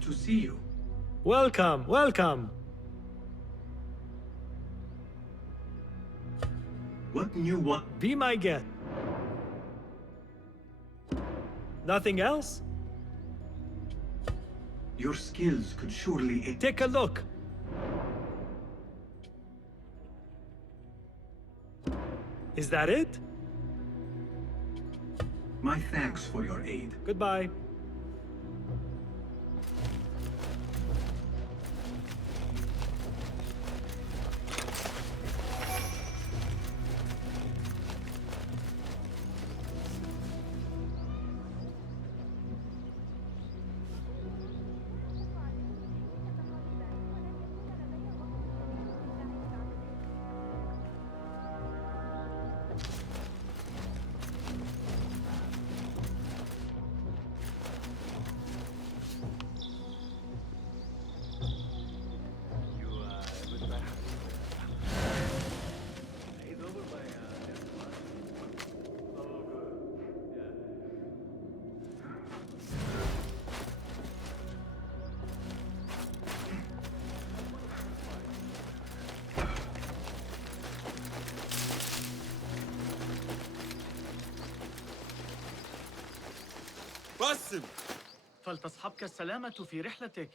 Good to see you. Welcome, welcome. What new Be my guest. Nothing else? Your skills could surely aid. Take a look. Is that it? My thanks for your aid. Goodbye. باسم فلتصحبك السلامة في رحلتك.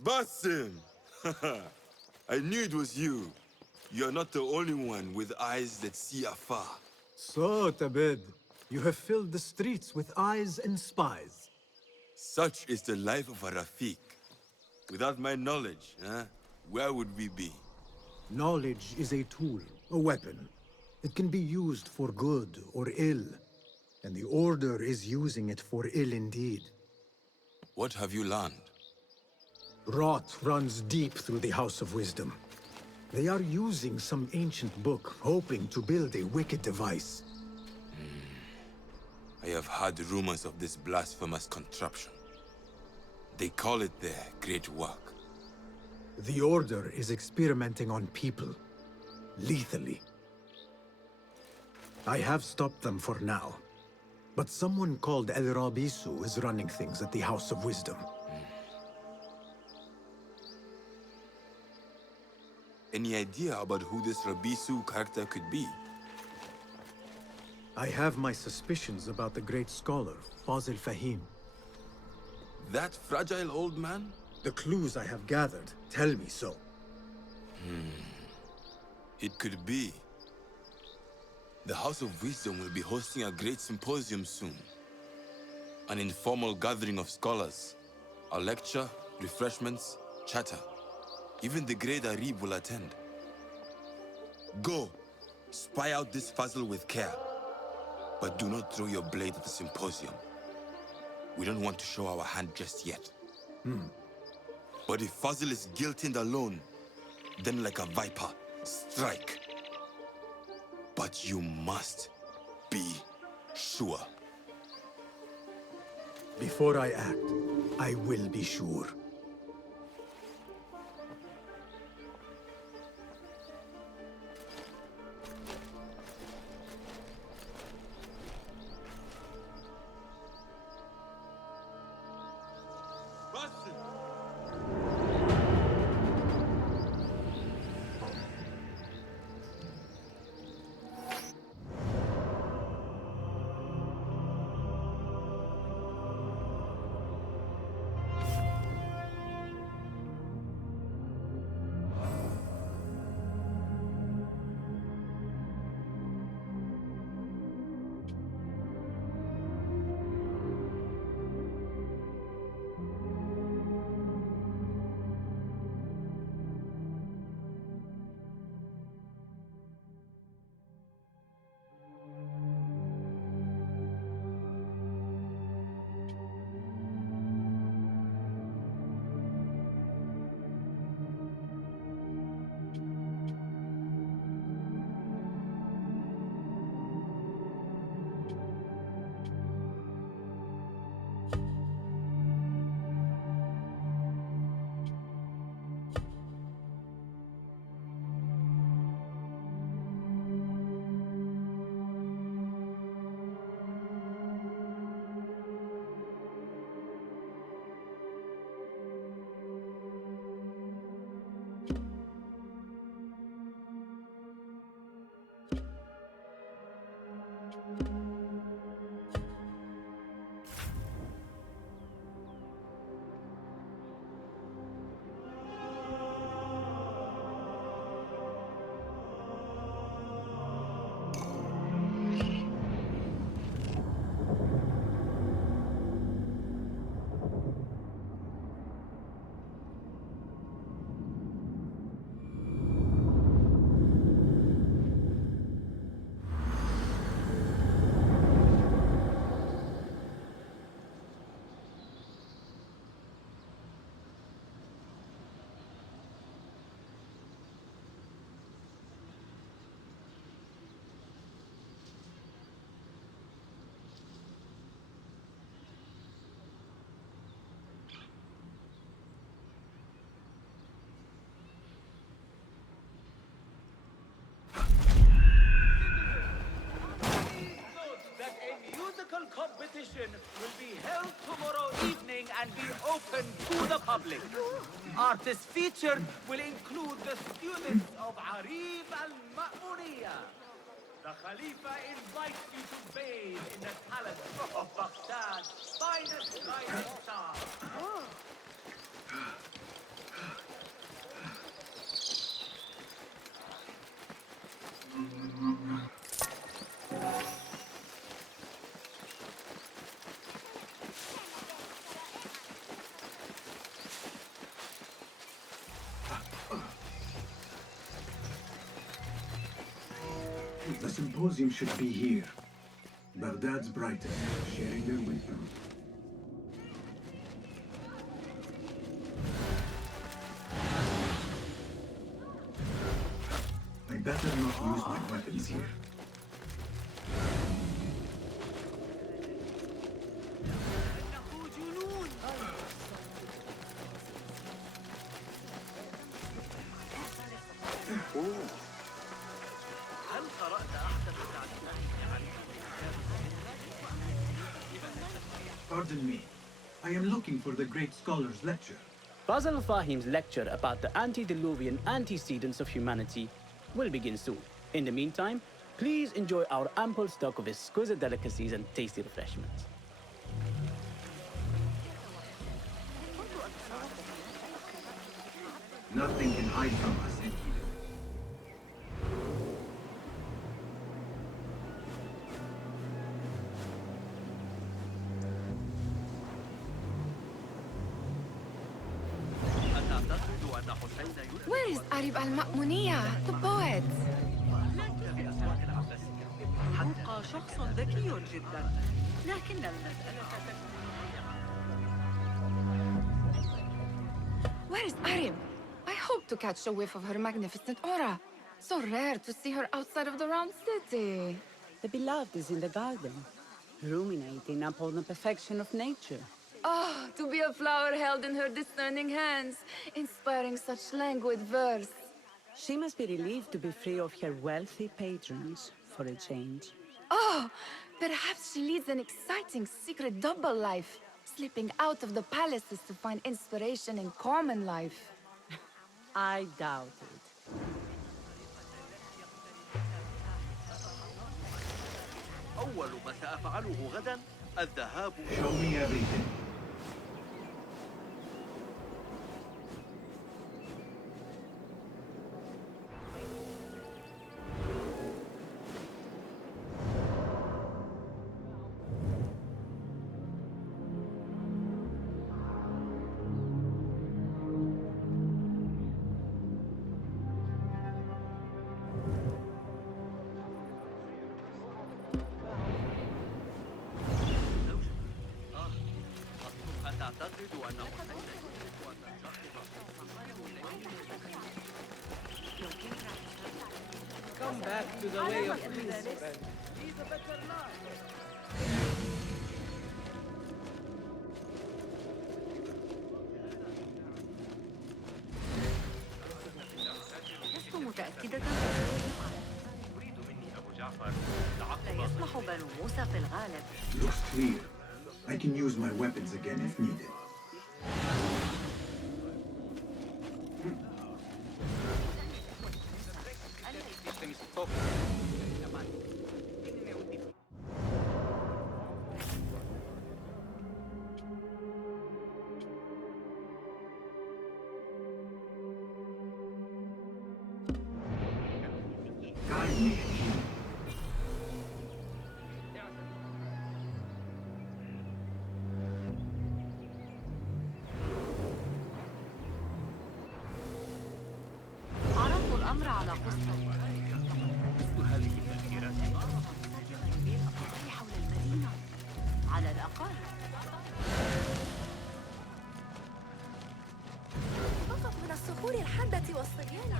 باسم I knew it was you. You're not the only one with eyes that see afar. So, Tabed, you have filled the streets with eyes and spies. Such is the life of a Rafiq. Without my knowledge, where would we be? Knowledge is a tool, a weapon. It can be used for good or ill. And the Order is using it for ill indeed. What have you learned? Rot runs deep through the House of Wisdom. They are using some ancient book, hoping to build a wicked device. I have heard rumors of this blasphemous contraption. They call it their great work. The Order is experimenting on people, lethally. I have stopped them for now. But someone called El Rabisu is running things at the House of Wisdom. Any idea about who this Rabisu character could be? I have my suspicions about the Great Scholar, Fazil Fahim. That fragile old man? The clues I have gathered tell me so. It could be. The House of Wisdom will be hosting a great symposium soon. An informal gathering of scholars. A lecture, refreshments, chatter. Even the great Arib will attend. Go, spy out this Fazil with care. But do not throw your blade at the symposium. We don't want to show our hand just yet. But if Fazil is guilty and alone, then like a viper, strike. But you must be sure. Before I act, I will be sure. musical competition will be held tomorrow evening and be open to the public. Artists featured will include the students of Arib al-Ma'muniyah. The Khalifa invites you to bathe in the talent of Baghdad's finest rising star. The symposium should be here. Baghdad's brightest, sharing their wisdom. I better not use my weapons here. Pardon me. I am looking for the Great Scholar's lecture. Fazil Fahim's lecture about the antediluvian antecedents of humanity will begin soon. In the meantime, please enjoy our ample stock of exquisite delicacies and tasty refreshments. Nothing can hide from us, Enkidu. Where is Arib al-Ma'muniyah, the poet? حقا شخص ذكي جدا لكن المسألة Where is Arib? I hope to catch a whiff of her magnificent aura. So rare to see her outside of the round city. The beloved is in the garden, ruminating upon the perfection of nature. Oh, to be a flower held in her discerning hands, inspiring such languid verse. She must be relieved to be free of her wealthy patrons for a change. Oh, perhaps she leads an exciting secret double life, slipping out of the palaces to find inspiration in common life. I doubt it. أول ما سأفعله غدا الذهاب. Show me everything. Come back to the way of peace, friend. He's a better life. لست متأكدة. يريد مني أبو جعفر لا يسمح بنو موسى في الغالب. Looks clear. I can use my weapons again if needed. Guide me, Enkidu. عرضت الأمر على قصة. مثل هذه التفكيرات حول المدينة على الأقل. فقط من الصخور الحادة والصيانة.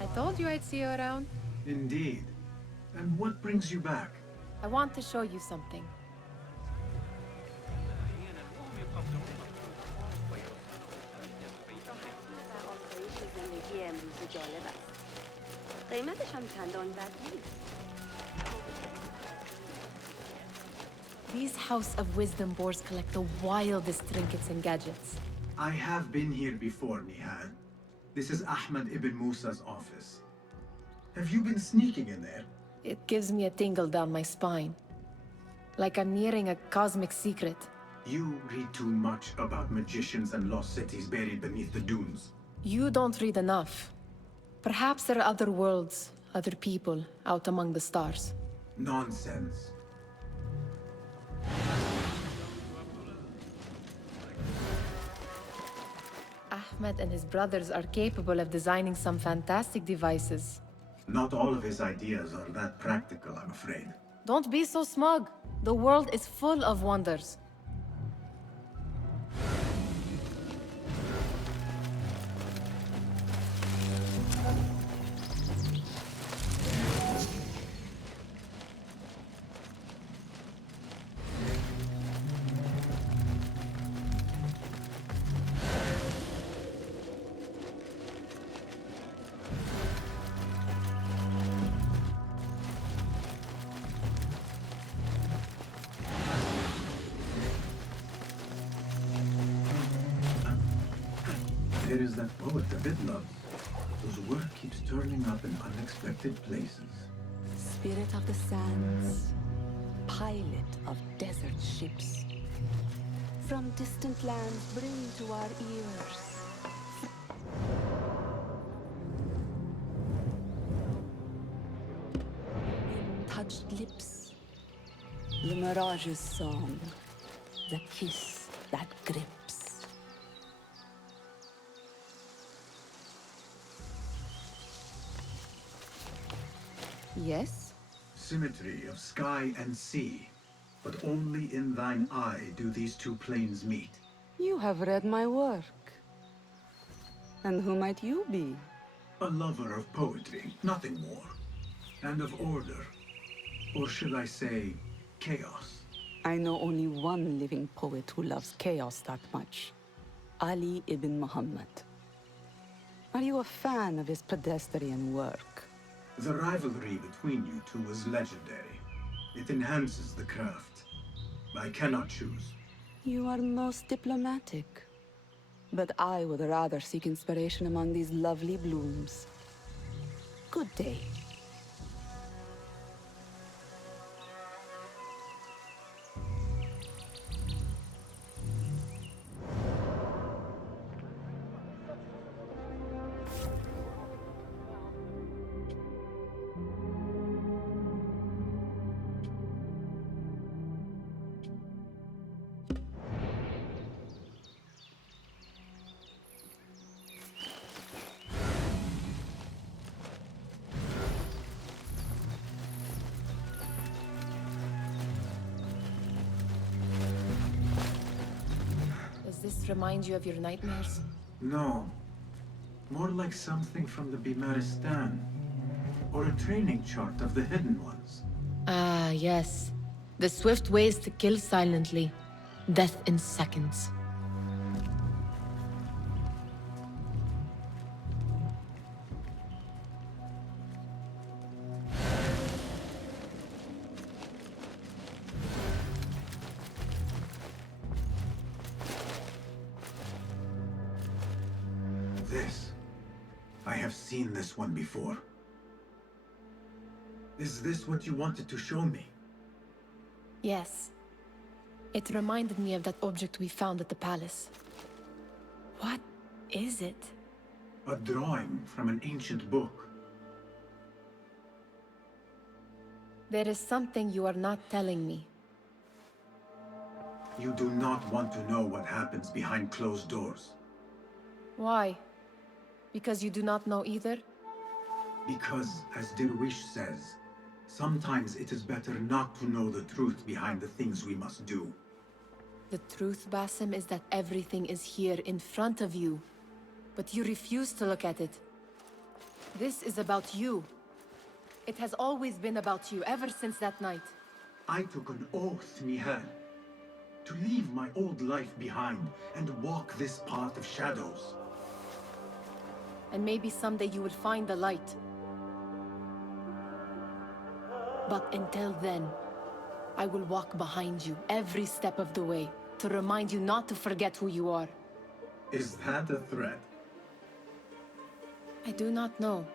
I told you I'd see you around. Indeed. And what brings you back? I want to show you something. These House of Wisdom boars collect the wildest trinkets and gadgets. I have been here before, Nihal. This is Ahmed ibn Musa's office. Have you been sneaking in there? It gives me a tingle down my spine. Like I'm nearing a cosmic secret. You read too much about magicians and lost cities buried beneath the dunes. You don't read enough. Perhaps there are other worlds, other people, out among the stars. Nonsense. Ahmed and his brothers are capable of designing some fantastic devices. Not all of his ideas are that practical, I'm afraid. Don't be so smug. The world is full of wonders. There is that poet the bit loves, whose work keeps turning up in unexpected places. Spirit of the sands, pilot of desert ships. From distant lands bring to our ears. Touched lips, the Mirage's song, the kiss that grips. Yes? Symmetry of sky and sea, but only in thine eye do these two planes meet. You have read my work. And who might you be? A lover of poetry, nothing more. And of order. Or should I say, chaos. I know only one living poet who loves chaos that much. Ali ibn Muhammad. Are you a fan of his pedestrian work? The rivalry between you two is legendary. It enhances the craft. I cannot choose. You are most diplomatic. But I would rather seek inspiration among these lovely blooms. Good day. Does this remind you of your nightmares? No. More like something from the Bimaristan. Or a training chart of the Hidden Ones. Ah, yes. The swift ways to kill silently. Death in seconds. This. I have seen this one before. Is this what you wanted to show me? Yes. It reminded me of that object we found at the palace. What is it? A drawing from an ancient book. There is something you are not telling me. You do not want to know what happens behind closed doors. Why? Because you do not know either? Because, as Dirwish says, sometimes it is better not to know the truth behind the things we must do. The truth, Basim, is that everything is here in front of you. But you refuse to look at it. This is about you. It has always been about you, ever since that night. I took an oath, Nihal, to leave my old life behind and walk this path of shadows. And maybe someday you will find the light. But until then, I will walk behind you every step of the way to remind you not to forget who you are. Is that a threat? I do not know.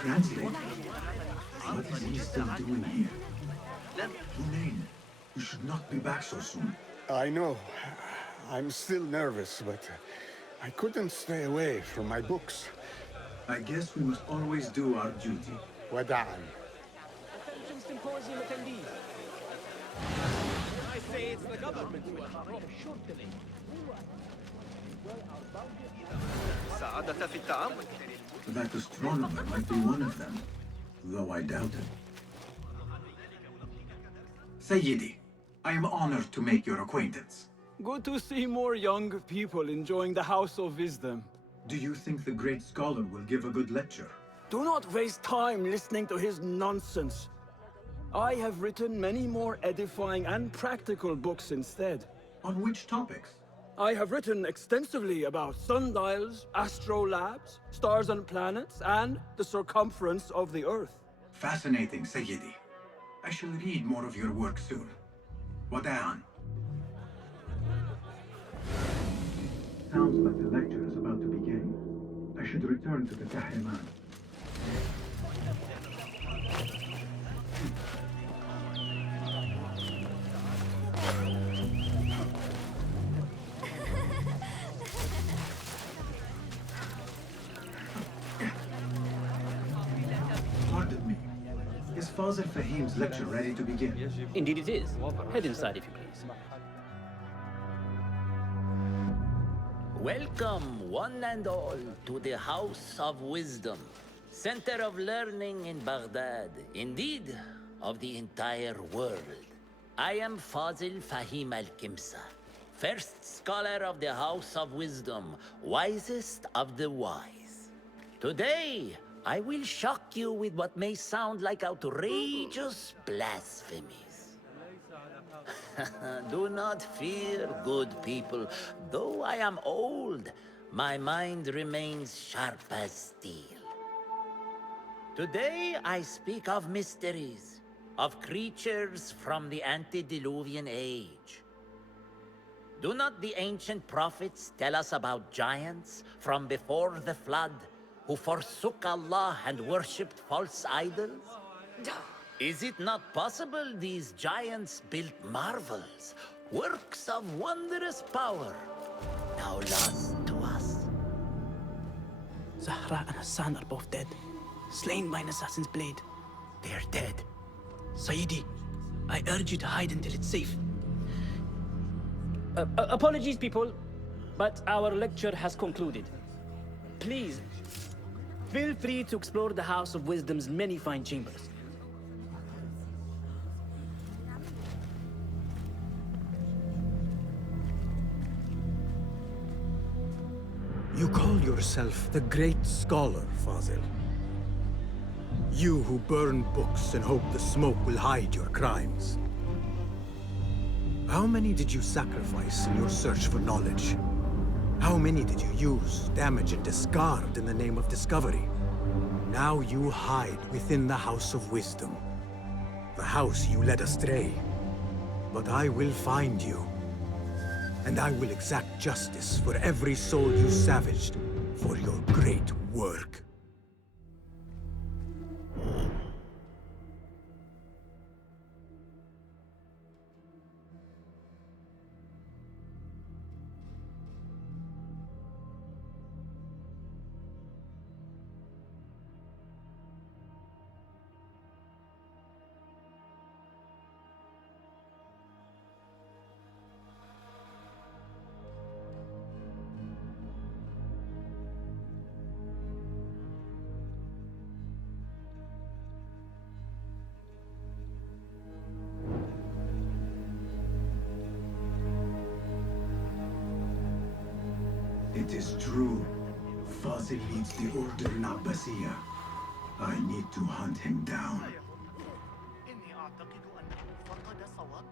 Translate. What is he still doing here? Hunain, you should not be back so soon. I know. I'm still nervous, but I couldn't stay away from my books. I guess we must always do our duty. Wada'an. Attention symposium attendees. I say it's the government who has brought a short delay. سعادة في التعامل. That astronomer might be one of them, though I doubt it. Sayyidi, I am honored to make your acquaintance. Good to see more young people enjoying the House of Wisdom. Do you think the great scholar will give a good lecture? Do not waste time listening to his nonsense. I have written many more edifying and practical books instead. On which topics? I have written extensively about sundials, astrolabes, stars and planets, and the circumference of the Earth. Fascinating, Sayyidi. I shall read more of your work soon. Wada'an. Sounds like the lecture is about to begin. I should return to the Tahriman. Pardon me. Is Fazil Fahim's lecture ready to begin? Indeed it is. Head inside if you please. Welcome, one and all, to the House of Wisdom, center of learning in Baghdad, indeed, of the entire world. I am Fazil Fahim al-Kimsa, first scholar of the House of Wisdom, wisest of the wise. Today, I will shock you with what may sound like outrageous blasphemies. Do not fear, good people. Though I am old, my mind remains sharp as steel. Today I speak of mysteries, of creatures from the antediluvian age. Do not the ancient prophets tell us about giants from before the flood who forsook Allah and worshipped false idols? Is it not possible these giants built marvels, works of wondrous power, now lost to us? Zahra and Hassan are both dead, slain by an assassin's blade. They are dead. Sayyidi, I urge you to hide until it's safe. Apologies, people, but our lecture has concluded. Please, feel free to explore the House of Wisdom's many fine chambers. You call yourself the Great Scholar, Fazil. You who burn books and hope the smoke will hide your crimes. How many did you sacrifice in your search for knowledge? How many did you use, damage, and discard in the name of discovery? Now you hide within the House of Wisdom. The house you led astray. But I will find you. And I will exact justice for every soul you savaged for your great work. it is true. Fazil leads the Order in Abbasiyah. I need to hunt him down. إني أعتقد أنه فقد صواب.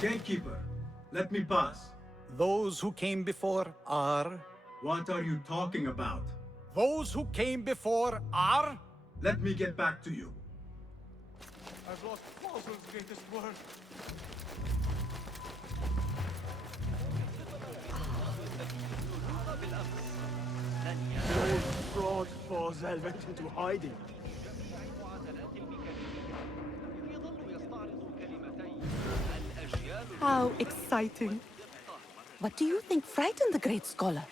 Gatekeeper, let me pass. Those who came before are... What are you talking about? Those who came before are... Let me get back to you. I've lost Fazil's greatest word. The old fraud Fazil went into hiding. How exciting. What do you think frightened the great scholar?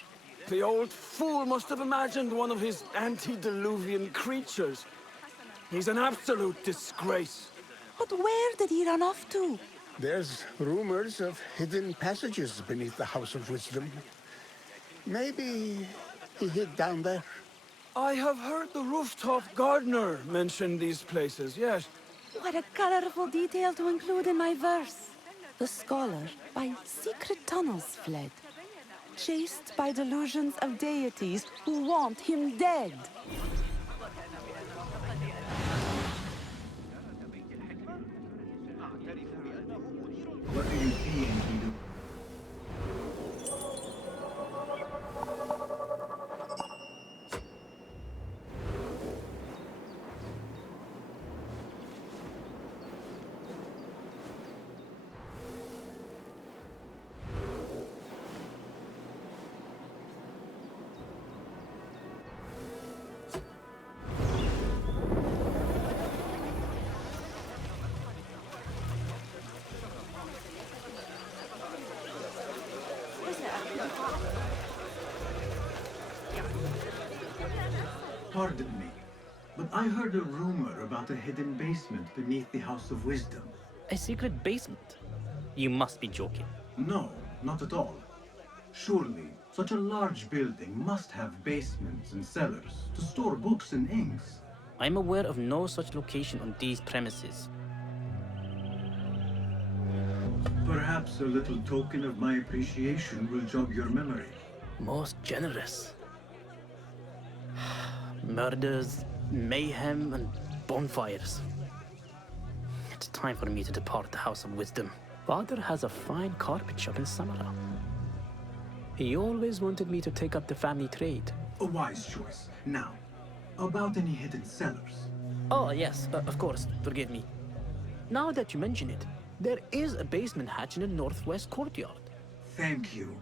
The old fool must have imagined one of his antediluvian creatures. He's an absolute disgrace. But where did he run off to? There's rumors of hidden passages beneath the House of Wisdom. Maybe he hid down there. I have heard the rooftop gardener mention these places, yes. What a colorful detail to include in my verse. The scholar by secret tunnels fled, chased by delusions of deities who want him dead. What do you see, Enkidu? Pardon me, but I heard a rumor about a hidden basement beneath the House of Wisdom. A secret basement? You must be joking. No, not at all. Surely, such a large building must have basements and cellars to store books and inks. I'm aware of no such location on these premises. Perhaps a little token of my appreciation will jog your memory. Most generous. Murders, mayhem, and bonfires. It's time for me to depart the House of Wisdom. Father has a fine carpet shop in Samara. He always wanted me to take up the family trade. A wise choice. Now, about any hidden cellars? Oh, yes, of course. Forgive me. Now that you mention it, there is a basement hatch in the northwest courtyard. Thank you.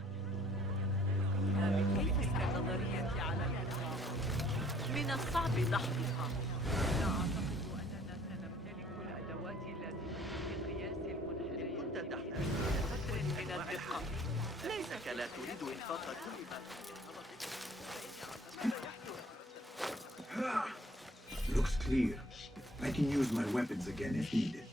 من الصعب دحضها. لا أعتقد أننا سنمتلك الأدوات اللازمة لقياس المنحنيات. كنت تحتاج قدر من الدقة. ليسك لا تريد إنفاق كل ما. Looks clear. I can use my weapons again if needed.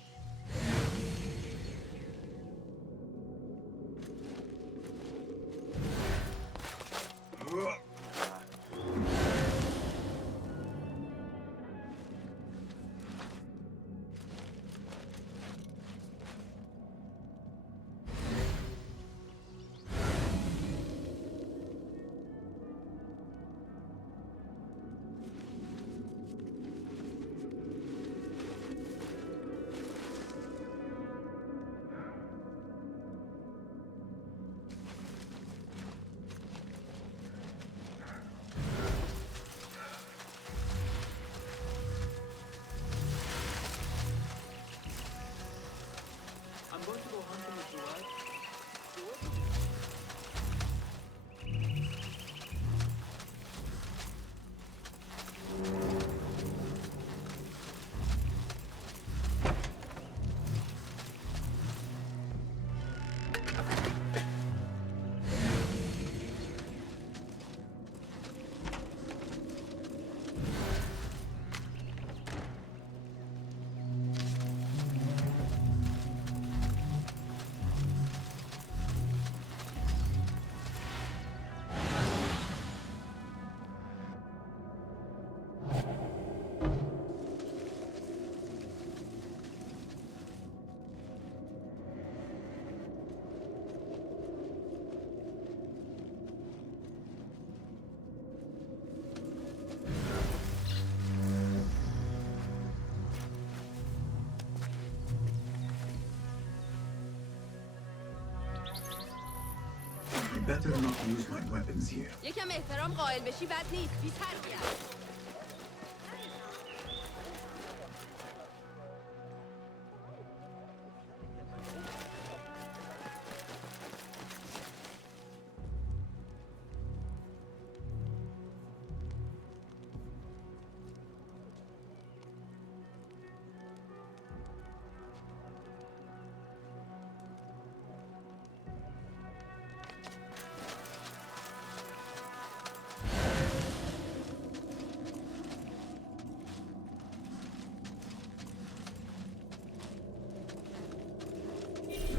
better not use my weapons here. یکم احترام قائل بشی بد نیست. بی تربیت.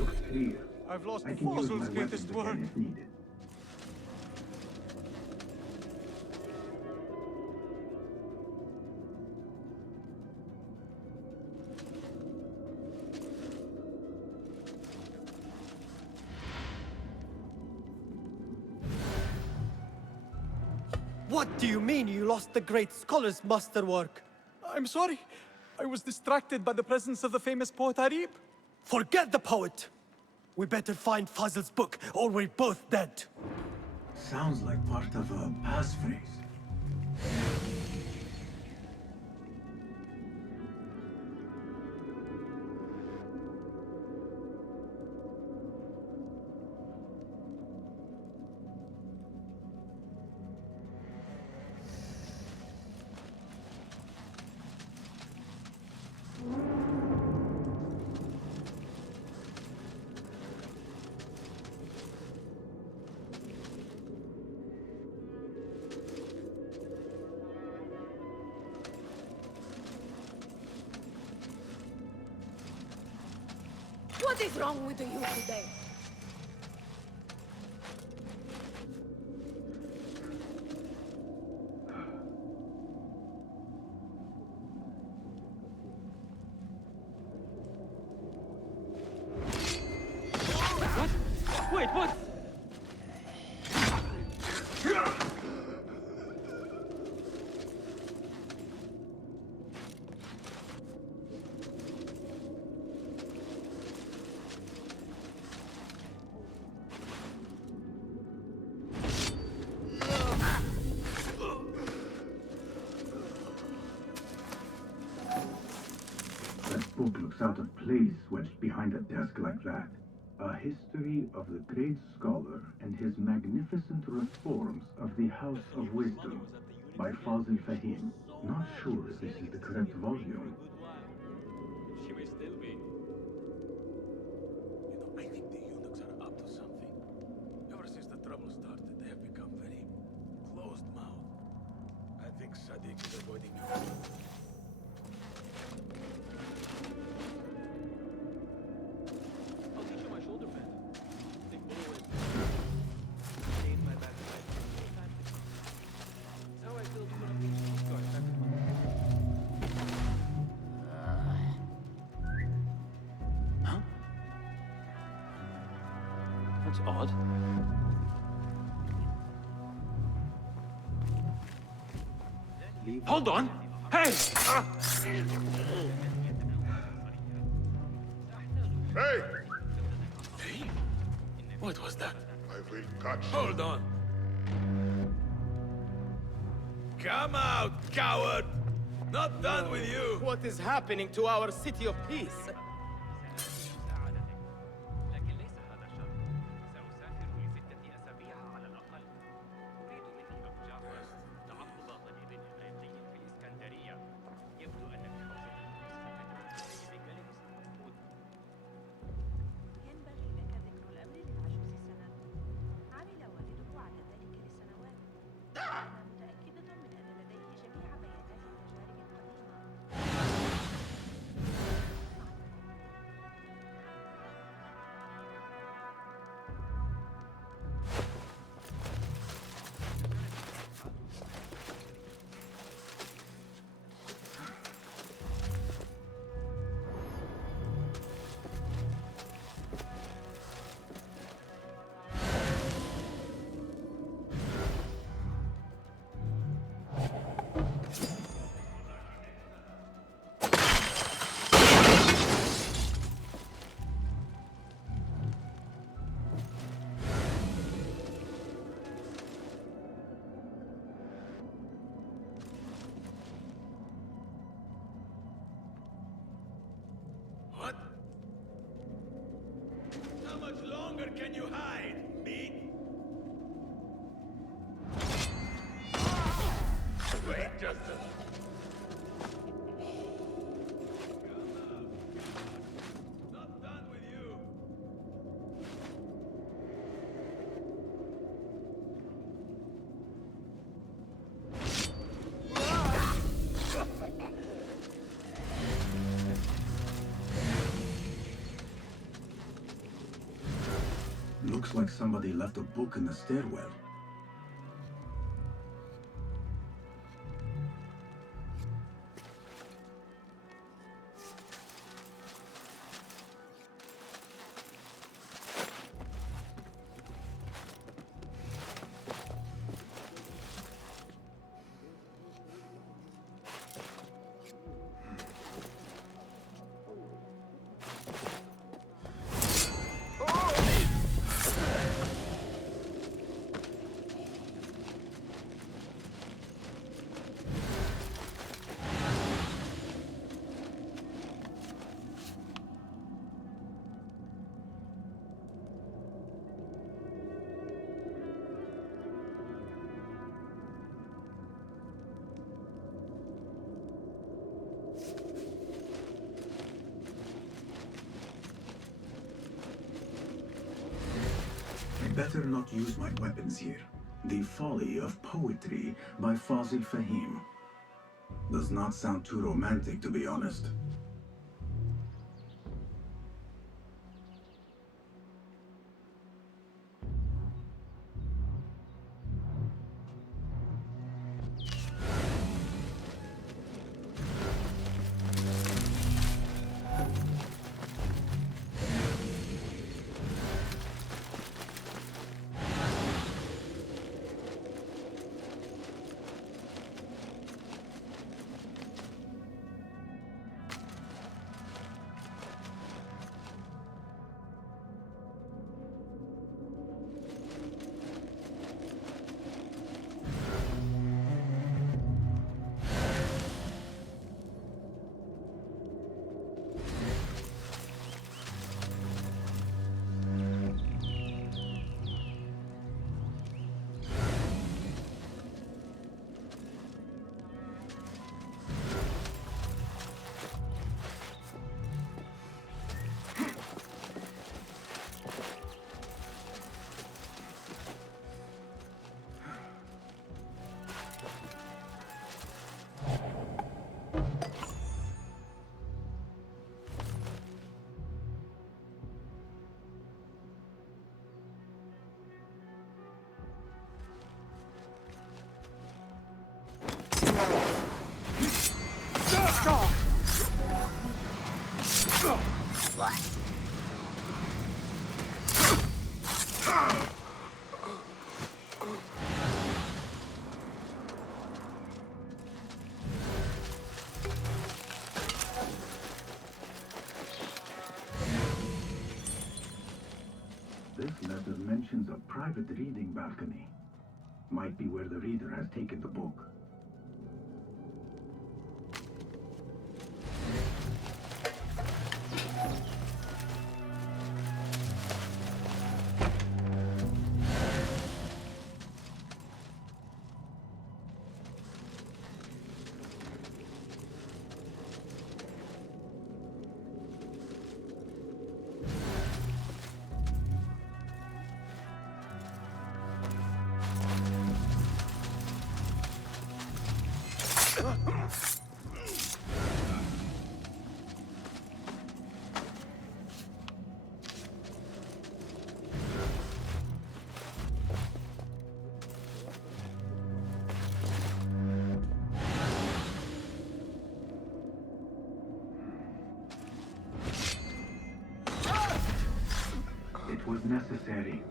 Looks clear. I've lost I can use Fazil's my greatest weapons work. again if needed. What do you mean you lost the Great Scholar's masterwork? I'm sorry. I was distracted by the presence of the famous poet Harib. Forget the poet! We better find Fazil's book, or we're both dead. Sounds like part of a passphrase. What is wrong with you today? What? Wait, what? That book looks out of place wedged behind a desk like that. A history of the great scholar and his magnificent reforms of the House of Wisdom by Fazil Fahim. Not sure if this is the correct volume. She may still be. I think the eunuchs are up to something. Ever since the trouble started, they have become very closed-mouthed. I think Sadiq is avoiding me. I'll teach you my shoulder pad. They pull away. Stay in my back leg. That's how I feel to put up these postcards every month. Huh? That's odd. Hold on! Hey! Hey! Hey? What was that? I will catch you. Hold on. Come out, coward! Not done with you! What is happening to our city of peace? much longer can you hide, meat? Wait just a... Not done with you. Looks like somebody left a book in the stairwell. Better not use my weapons here. The Folly of Poetry by Fazil Fahim. Does not sound too romantic, to be honest. This letter mentions a private reading balcony. Might be where the reader has taken the book. It was necessary.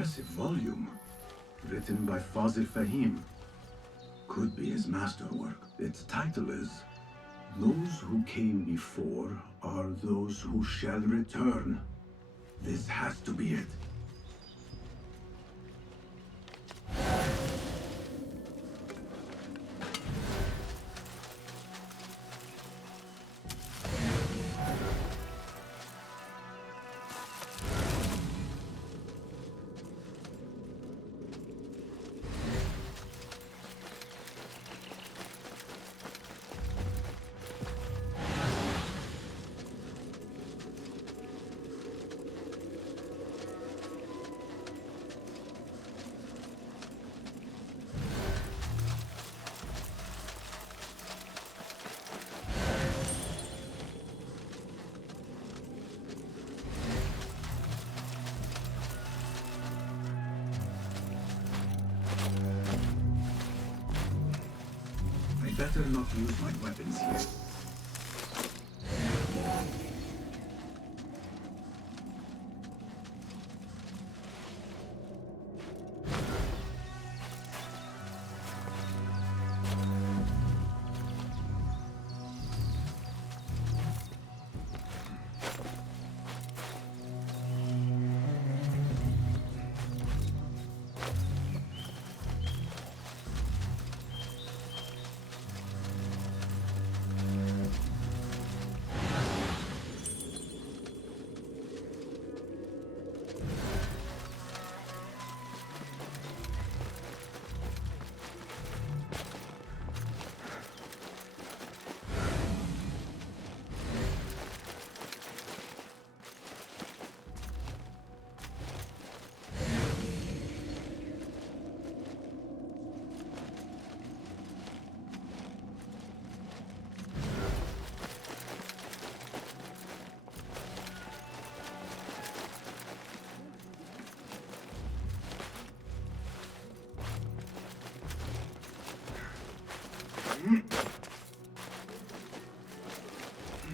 impressive volume. Written by Fazil Fahim. Could be his masterwork. Its title is Those Who Came Before Are Those Who Shall Return. This has to be it. Better not use my weapons here.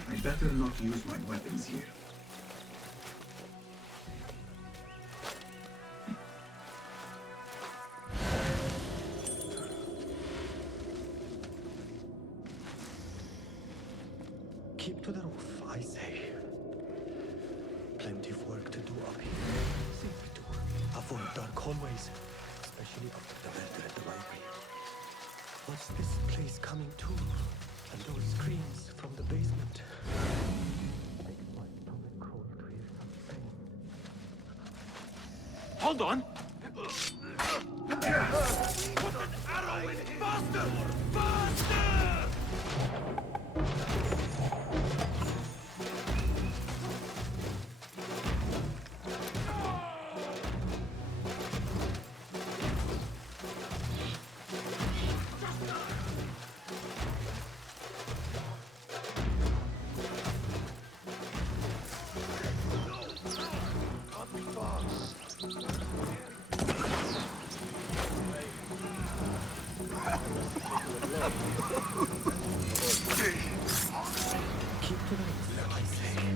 I better not use my weapons here. Keep to the roof, I say. Plenty of work to do up here. Simply to avoid dark hallways, especially after the murder at the library. What's this place coming to? And those screams from the basement. Makes my stomach crawl to hear such pain. Hold on! Put an arrow in him! Faster! Faster!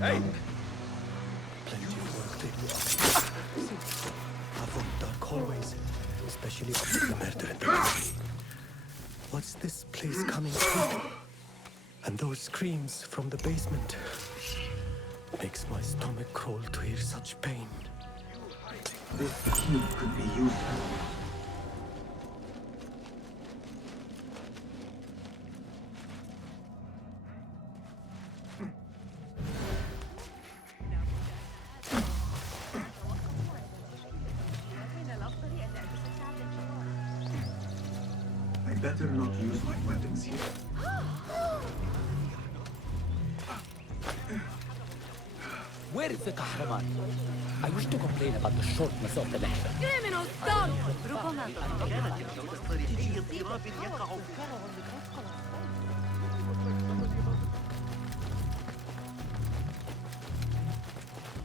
Hey! Plenty of work to do. Avoid dark hallways, especially after the murder at the library. What's this place coming to? And those screams from the basement. Makes my stomach crawl to hear such pain. This key could be useful. I better not use my weapons here. Where is the Kahraman? I wish to complain about the shortness of the lecture. Criminal, stop!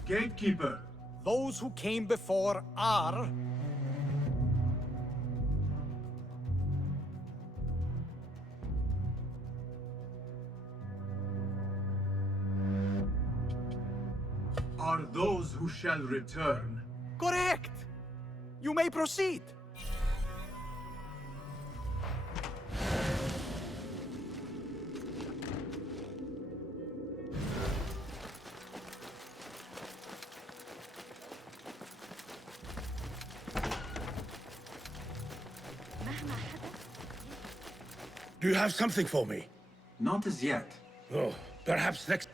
Gatekeeper! Those who came before are... Are those who shall return. Correct! You may proceed. Do you have something for me? Not as yet. Oh, perhaps next...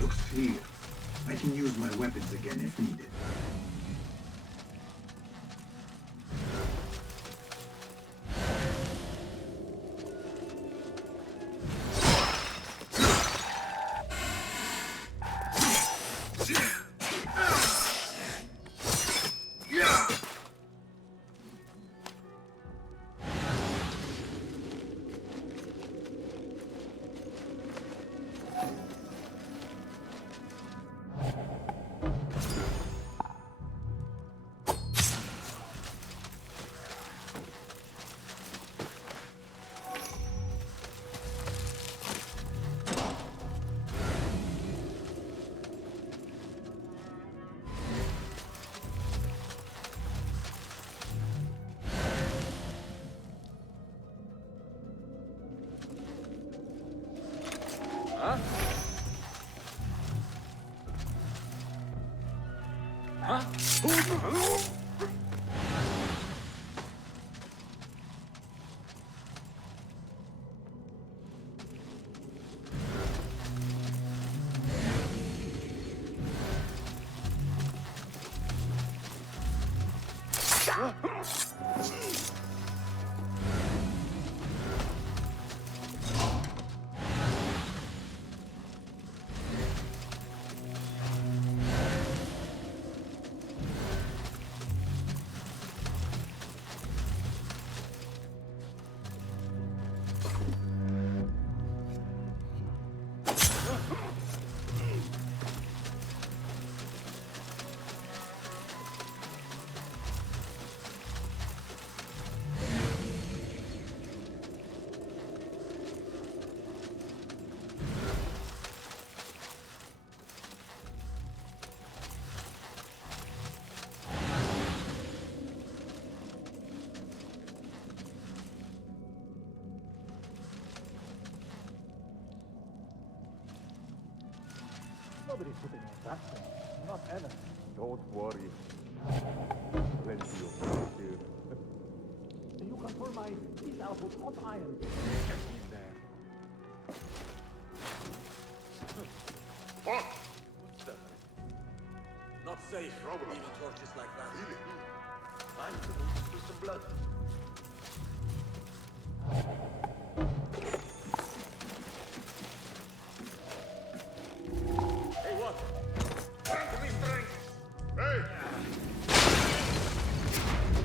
Looks clear. I can use my weapons again if needed. Huh? Huh? Nobody's putting on that thing. Not Ellen. Don't worry. Plenty of work here. You confirm my piece out with hot iron. Get in there. What? Not safe. Leaving torches like that. Really? Time to move with some blood. Hey, what? Hey!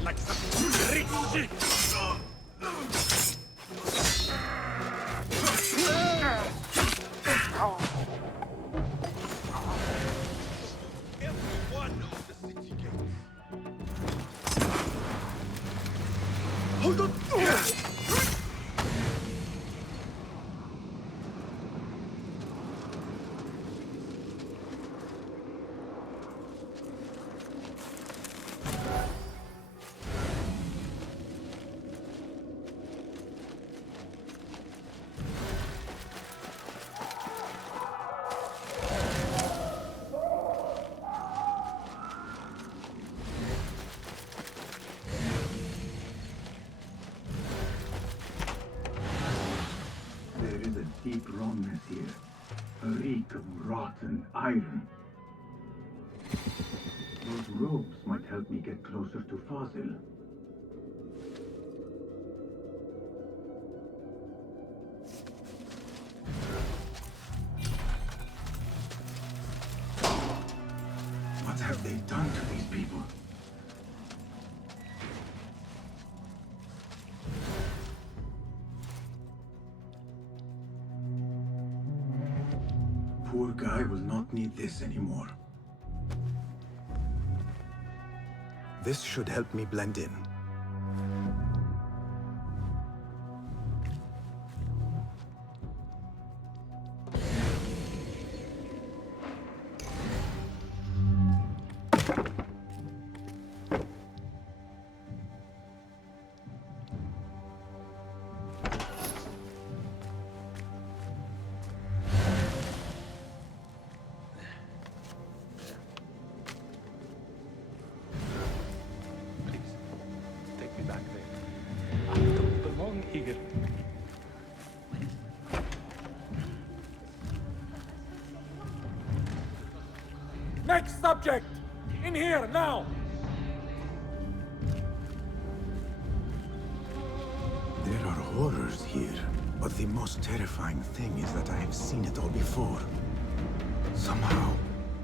Like some Hold on! There is a deep wrongness here. A reek of rotten iron. Those robes might help me get closer to Fazil. What have they done to these people? Poor guy will not need this anymore. This should help me blend in. Take me back there. I don't belong here. Next subject! In here, now! There are horrors here, but the most terrifying thing is that I have seen it all before. Somehow.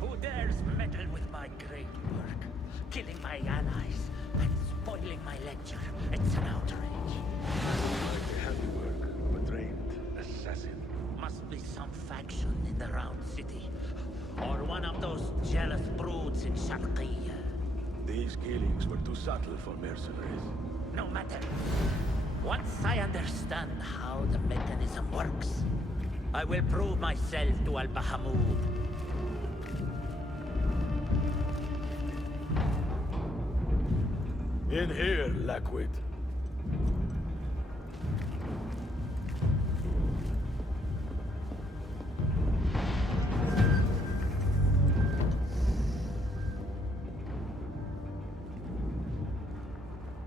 Who dares meddle with my great work? Killing my allies and spoiling my lecture. It's an outrage. Like a handiwork of a trained assassin. Must be some faction in the Round City. Or one of those jealous broods in Sharqiyya. These killings were too subtle for mercenaries. No matter. Once I understand how the mechanism works, I will prove myself to Al-Bahamud. In here, Lackwit.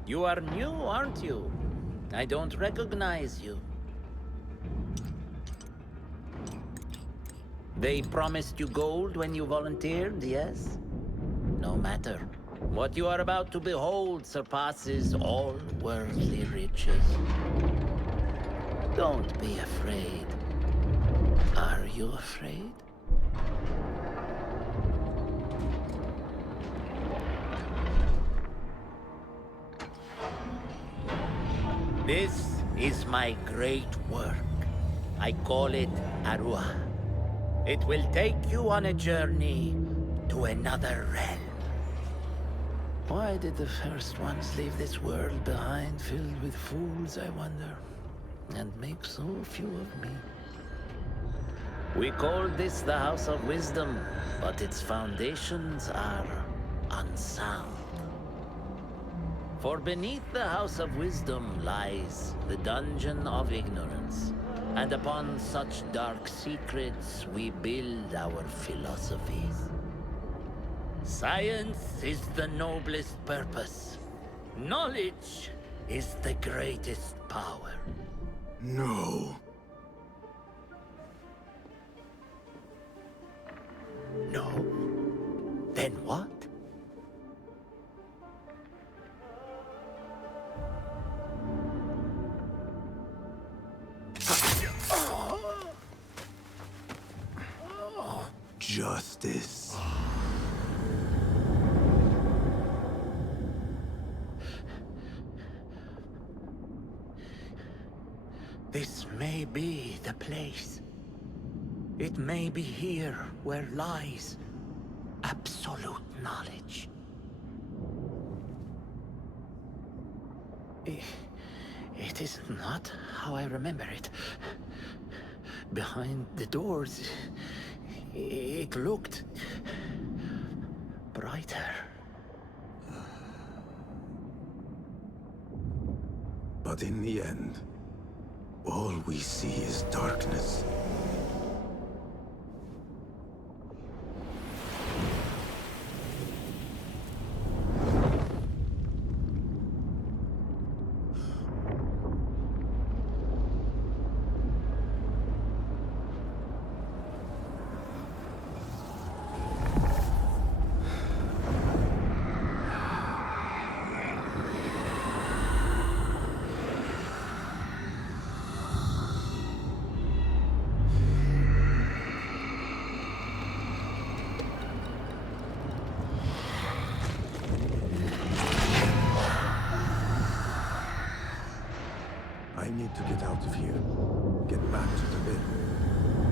You are new, aren't you? I don't recognize you. They promised you gold when you volunteered, yes? No matter. What you are about to behold surpasses all worldly riches. Don't be afraid. Are you afraid? This is my great work. I call it Arwah. It will take you on a journey to another realm. Why did the first ones leave this world behind filled with fools, I wonder, and make so few of me? We called this the House of Wisdom, but its foundations are unsound. For beneath the House of Wisdom lies the Dungeon of Ignorance, and upon such dark secrets we build our philosophies. Science is the noblest purpose. Knowledge is the greatest power. No. No? Then what? Justice. may be the place. It may be here where lies absolute knowledge. It is not how I remember it. Behind the doors, it looked brighter. But in the end, all we see is darkness. I need to get out of here. Get back to the bin.